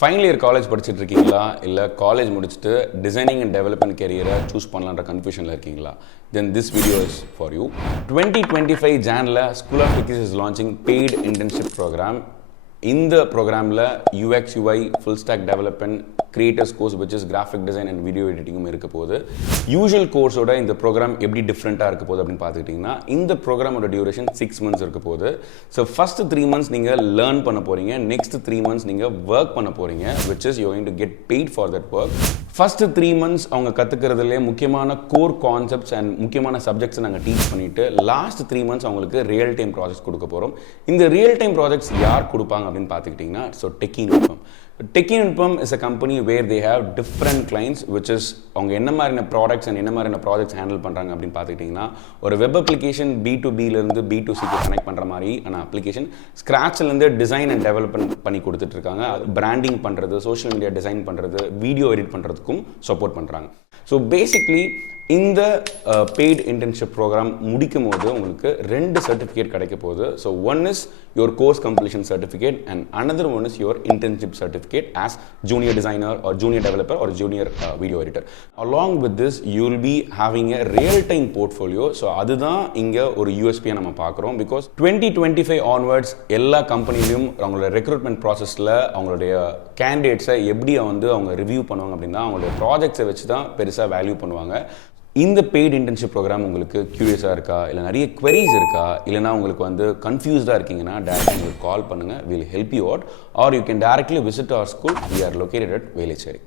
Final year college படிச்சுட்டு இருக்கீங்களா இல்லை காலேஜ் முடிச்சுட்டு டிசைனிங் அண்ட் டெவலப்மெண்ட் கேரியரை சூஸ் பண்ணலான்ற கன்ஃபியூஷனில் இருக்கீங்களா? Then this video is for you. 2025 ஜானில் School of Techies is launching paid internship program. இந்த ப்ரோக்ராமில் UX UI full stack development creators course which is graphic design and video எடிட்டிங்கும் இருக்க போகுது. யூஷுவல் கோர்ஸோட இந்த ப்ரோக்ராம் எப்படி டிஃப்ரெண்ட்டாக இருக்க போகுது அப்படின்னு பார்த்துக்கிட்டிங்கன்னா, இந்த ப்ரோக்ராமோட டியூரேஷன் 6 months இருக்க போகுது. ஸோ ஃபஸ்ட்டு 3 months நீங்கள் லேர்ன் பண்ண போகிறீங்க, நெக்ஸ்ட் 3 months நீங்கள் ஒர்க் பண்ண போகிறீங்க, which is you going to get paid for that work. First 3 months அவங்க கற்றுக்கிறதுலே முக்கியமான கோர் கான்செப்ட்ஸ் அண்ட் முக்கியமான சப்ஜெக்ட்ஸை நாங்கள் டீச் பண்ணிவிட்டு லாஸ்ட் 3 months அவங்களுக்கு ரியல் டைம் ப்ராஜெக்ட்ஸ் கொடுக்க போகிறோம். இந்த ரியல் டைம் ப்ராஜெக்ட்ஸ் யார் கொடுப்பாங்க அப்படின்னு பார்த்துக்கிட்டிங்கன்னா, so Techinutpam. Techinutpam is a company where they have different clients which is அவங்க என்ன மாதிரியான ப்ராடக்ட்ஸ் அண்ட் என்ன மாதிரியான ப்ராஜெக்ட்ஸ் ஹேண்டில் பண்ணுறாங்க அப்படின்னு பார்த்துக்கிட்டிங்கன்னா, ஒரு வெப் அப்ளிகேஷன் B2Bலேருந்து B2Cக்கு கனெக்ட் பண்ணுற மாதிரி அப்ளிகேஷன் ஸ்க்ராட்ச்லேருந்து டிசைன் அண்ட் டெவலப்மெண்ட் பண்ணி கொடுத்துட்ருக்காங்க. பிராண்டிங் பண்ணுறது, சோஷியல் மீடியா டிசைன் பண்ணுறது, வீடியோ எடிட் பண்ணுறதுக்கும் சப்போர்ட் பண்ணுறாங்க. ஸோ பேசிக்லி இந்த பெய்ட் இன்டர்ன்ஷிப் ப்ரோக்ராம் முடிக்கும் போது உங்களுக்கு 2 சர்டிஃபிகேட் கிடைக்க போகுது. So one is your course completion certificate and another one is your internship certificate as junior designer or junior developer or junior video editor. Along with this you will be having a real time portfolio. So அதுதான் இங்கே ஒரு யூஎஸ்பியாக நம்ம பார்க்குறோம். Because 2025 onwards எல்லா கம்பெனிலையும் அவங்களோட recruitment ப்ராசஸில் அவங்களுடைய கேண்டிடேட்ஸை எப்படி அவங்க ரிவ்யூ பண்ணுவாங்க அப்படின்னா, அவங்களுடைய ப்ராஜெக்ட்ஸை வச்சு தான் பெருசாக வேல்யூ பண்ணுவாங்க. இந்த பெய்ட் இன்டர்ன்ஷிப் ப்ரோக்ராம் உங்களுக்கு க்யூரியஸாக இருக்கா, இல்லை நிறைய queries இருக்கா, இல்லைனா உங்களுக்கு கன்ஃபியூஸ்டாக இருக்கீங்கன்னா டேரக்டாக எங்களுக்கு கால் பண்ணுங்கள். Will help you out or you can directly visit our school. We are located at வேலேச்சேரி.